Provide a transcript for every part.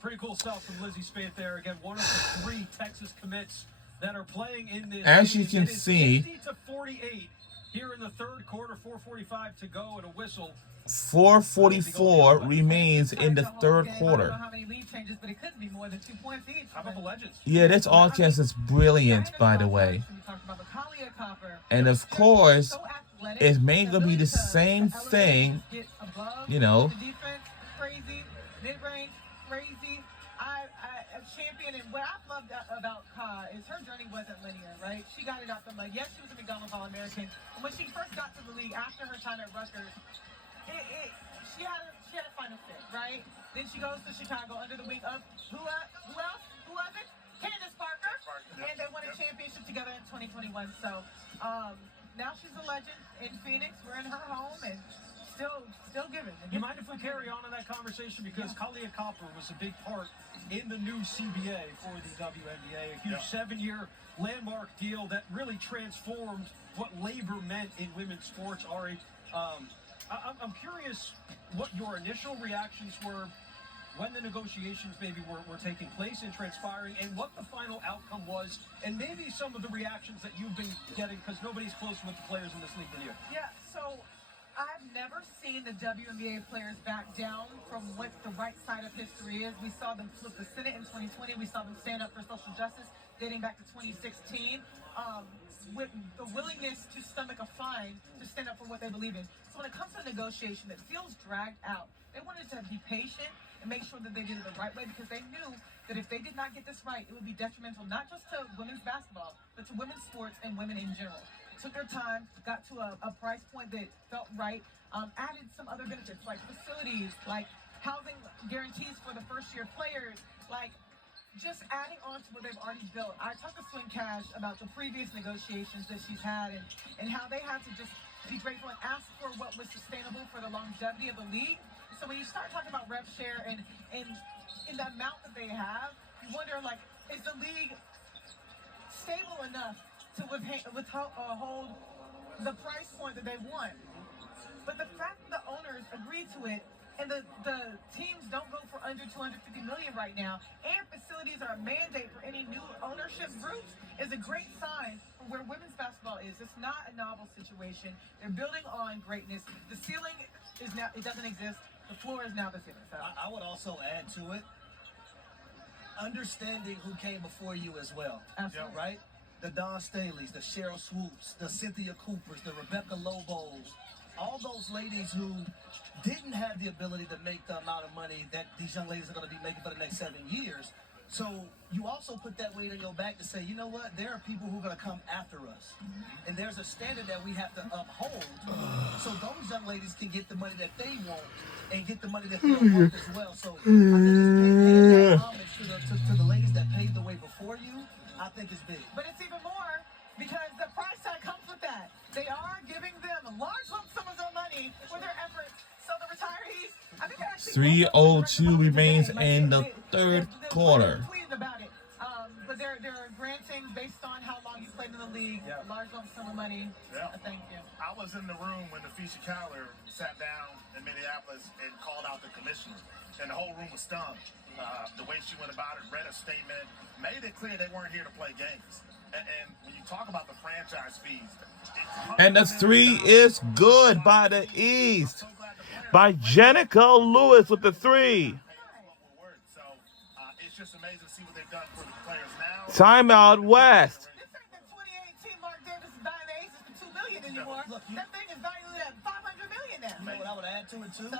Pretty cool stuff from Lizzie Speight there. Again, one of the 3 Texas commits that are playing in this. As you can see, 50-48 here in the third quarter. 4:45 to go and a whistle. 4:44 remains in the third quarter. I don't know how many lead changes, but it could be more than 2 points each. How about the Legends? Yeah, this offense is brilliant, by the way. And of course, it's mainly going to be the same thing, you know. Defense, crazy. Mid-range, crazy. A champion, and what I've loved about Ka is her journey wasn't linear, right? She got it out the mud. Yes, she was a McDonald's All-American. And when she first got to the league after her time at Rutgers, she had a final fit, right? Then she goes to Chicago under the wing of who else? Who was it? Candace Parker. And they won a championship together in 2021. So now she's a legend in Phoenix. We're in her home and still giving. You mind if we carry on in that conversation? Because Kahleah Copper was a big part in the new CBA for the WNBA. A huge 7-year landmark deal that really transformed what labor meant in women's sports. Ari, I'm curious what your initial reactions were when the negotiations maybe were taking place and transpiring, and what the final outcome was, and maybe some of the reactions that you've been getting, because nobody's closer with the players in this league than you. Yeah, so I've never seen the WNBA players back down from what the right side of history is. We saw them flip the Senate in 2020. We saw them stand up for social justice dating back to 2016. With the willingness to stomach a fine to stand up for what they believe in. So when it comes to negotiation, it feels dragged out. They wanted to be patient and make sure that they did it the right way, because they knew that if they did not get this right, it would be detrimental not just to women's basketball, but to women's sports and women in general. Took their time, got to a price point that felt right, added some other benefits like facilities, like housing guarantees for the first-year players, like just adding on to what they've already built. I talked to Swin Cash about the previous negotiations that she's had and how they had to just be grateful and ask for what was sustainable for the longevity of the league. So when you start talking about rev share and in the amount that they have, you wonder, like, is the league stable enough to hold the price point that they want? But the fact that the owners agreed to it, and the teams don't go for under $250 million right now, and facilities are a mandate for any new ownership groups, is a great sign for where women's basketball is. It's not a novel situation. They're building on greatness. The ceiling is now, it doesn't exist. The floor is now the ceiling. So I would also add to it, understanding who came before you as well. Absolutely. Right? The Dawn Staleys, the Cheryl Swoops, the Cynthia Coopers, the Rebecca Lobos, all those ladies who didn't have the ability to make the amount of money that these young ladies are going to be making for the next 7 years. So you also put that weight on your back to say, you know what, there are people who are going to come after us. And there's a standard that we have to uphold so those young ladies can get the money that they want and get the money that they're worth as well. So I think it's paying that homage to the ladies that paved the way before you, I think it's big. But it's even more because the price tag comes with that. They are giving them a large lump sum of their money for their efforts. So the retirees, I think they're actually 3:02 remains in the third quarter. Tweeted about it, but they're granting based on how long you played in the league, a large lump sum of money. Thank you. I was in the room when Napheesa Cowler sat down in Minneapolis and called out the commissioner, and the whole room was stunned. The way she went about it, read a statement, made it clear they weren't here to play games. And when you talk about the franchise fees, And the 3 is good by the East. By Jenica Lewis with the 3. so it's just amazing to see what they've done for the players now. Timeout West. This ain't the 2018 Mark Davis buying the Aces for $2 million anymore. That thing is valued at $500 million now. You know what I would add to it too?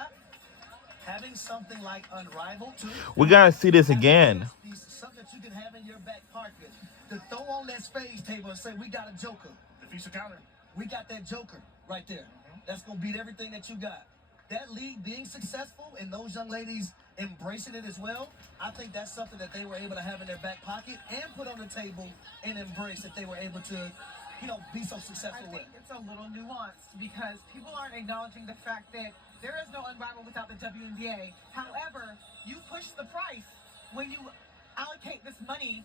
Having something like Unrivaled too. We gotta see this again. Something that you can have in your back pocket to throw on that spades table and say, we got a joker. Napheesa Cowler. We got that joker right there. That's going to beat everything that you got. That league being successful and those young ladies embracing it as well, I think that's something that they were able to have in their back pocket and put on the table and embrace that they were able to, be so successful with. I think it's a little nuanced because people aren't acknowledging the fact that there is no Unrivaled without the WNBA. However, you push the price when you allocate this money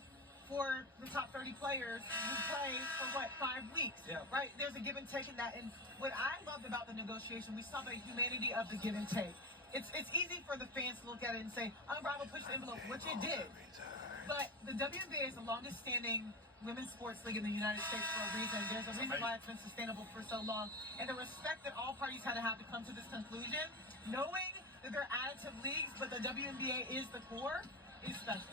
for the top 30 players who play for 5 weeks, right? There's a give and take in that. And what I loved about the negotiation, we saw the humanity of the give and take. it's easy for the fans to look at it and say, Unrivaled pushed the envelope, which it did. But the WNBA is the longest standing women's sports league in the United States for a reason. There's a reason why it's been sustainable for so long. And the respect that all parties had to have to come to this conclusion, knowing that they're additive leagues, but the WNBA is the core, is special.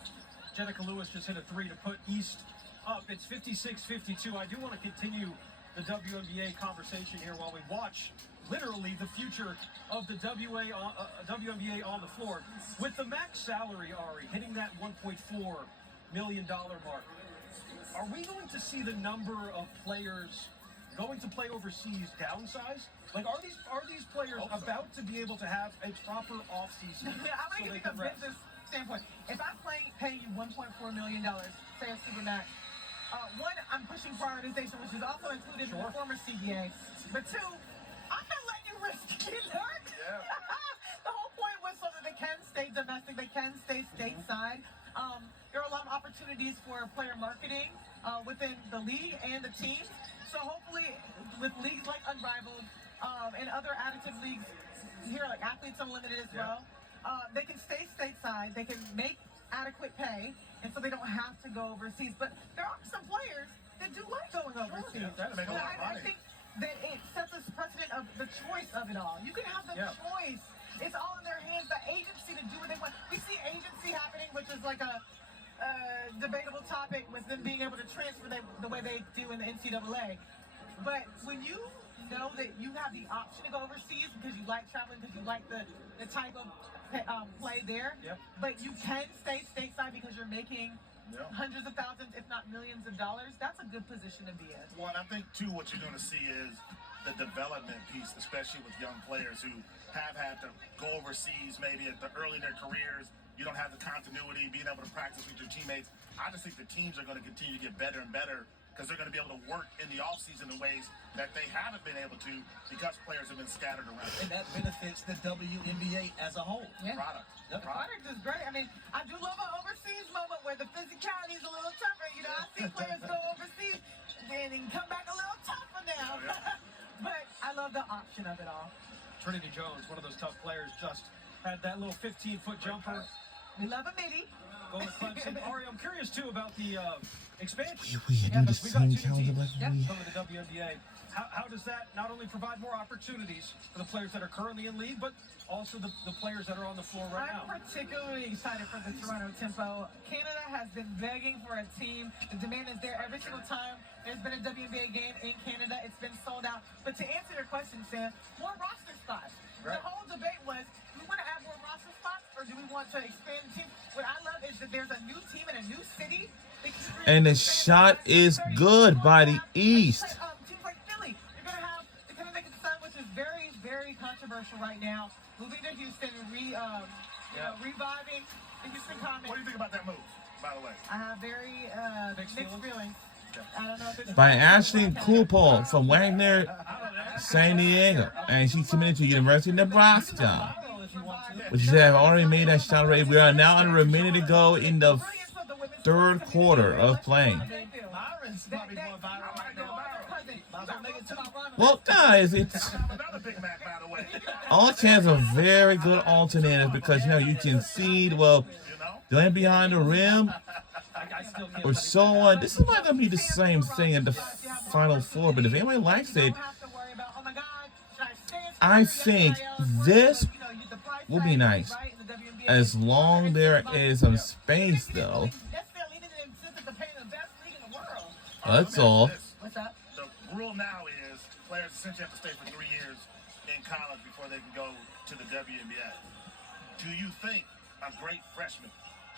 Jenica Lewis just hit a 3 to put East up. It's 56-52. I do want to continue the WNBA conversation here while we watch literally the future of the WNBA on the floor. With the max salary, Ari, hitting that $1.4 million mark, are we going to see the number of players going to play overseas downsize? Like, are these players about to be able to have a proper offseason? I'm going to give you a business standpoint. If I'm paying you $1.4 million, say a Supermax, one, I'm pushing prioritization, which is also included in the former CBA. But two, I'm not letting you risk it. Yeah. The whole point was so that they can stay domestic, they can stay stateside. There are a lot of opportunities for player marketing within the league and the teams. So hopefully, with leagues like Unrivaled and other additive leagues here, like Athletes Unlimited as well, they can stay stateside, they can make adequate pay, and so they don't have to go overseas. But there are some players that do like going overseas. That'll make a lot of I money. think that it sets a precedent of the choice of it all. You can have the choice. It's all in their hands, the agency to do what they want. We see agency happening, which is like a debatable topic with them being able to transfer the way they do in the NCAA. But when you know that you have the option to go overseas because you like traveling, because you like the type of play there, but you can stay stateside because you're making hundreds of thousands, if not millions of dollars, that's a good position to be in. Well, and I think, too, what you're going to see is the development piece, especially with young players who have had to go overseas maybe early in their careers. You don't have the continuity, being able to practice with your teammates. I just think the teams are going to continue to get better and better because they're going to be able to work in the offseason in ways that they haven't been able to because players have been scattered around. And that benefits the WNBA as a whole. Yeah. The The product is great. I mean, I do love an overseas moment where the physicality is a little tougher. You know, I see players go overseas and then come back a little tougher now. But I love the option of it all. Trinity Jones, one of those tough players, just had that little 15-foot jumper. We love a midi. Going to Clemson. Ari, I'm curious, too, about the expansion. We do the We've got same two challenge teams like we. coming to the WNBA. How does that not only provide more opportunities for the players that are currently in league, but also the players that are on the floor right now? I'm particularly excited for the Toronto Tempo. Canada has been begging for a team. The demand is there every single time there's been a WNBA game in Canada. It's been sold out. But to answer your question, Sam, more roster spots. Right. The whole debate was, do we want to add more roster spots or do we want to expand the team? What I love is that there's a new team in a new city. And the shot is good by the East. Teams like Philly, you're going to have the Connecticut Sun, which is very, very controversial right now. Moving to Houston, reviving the Houston Comets. What do you think about that move, by the way? I have very mixed feelings. I don't know if it's By Ashley Cooper from Wagner, San Diego. And she committed to University of Nebraska. Which they have already made that shot rate. We are now under a minute to go in the third quarter of playing. Myron's probably going viral right now. Might as well make it two. Well, guys, it's Another Big Mac, by the way. all chance are very good alternatives because you can see going behind the rim I still can't or so on. This is not going to be the same thing at the Final Four, but if anybody likes it, I think this will be nice. As long there is some space, though. That's all. What's up? The rule now is players essentially have to stay for 3 years in college before they can go to the WNBA. Do you think a great freshman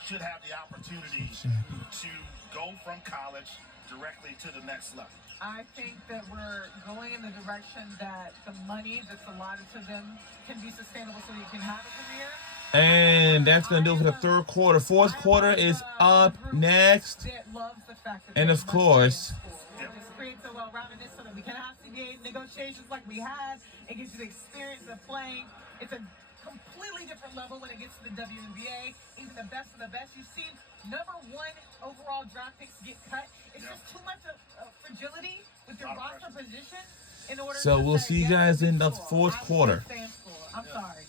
should have the opportunity to go from college directly to the next level? I think that we're going in the direction that the money that's allotted to them can be sustainable so you can have a career. And that's going to do it for the third quarter. Fourth quarter is up next. And of course, It just creates a well-roundedness so that we can have CBA negotiations like we had. It gives you the experience of playing. It's a completely different level when it gets to the WNBA. Even the best of the best. You've seen number 1 overall draft picks get cut. It's just too much of fragility with your roster position in order so to we'll say, see you yes, guys in the school. fourth I quarter. stay in school. I'm sorry.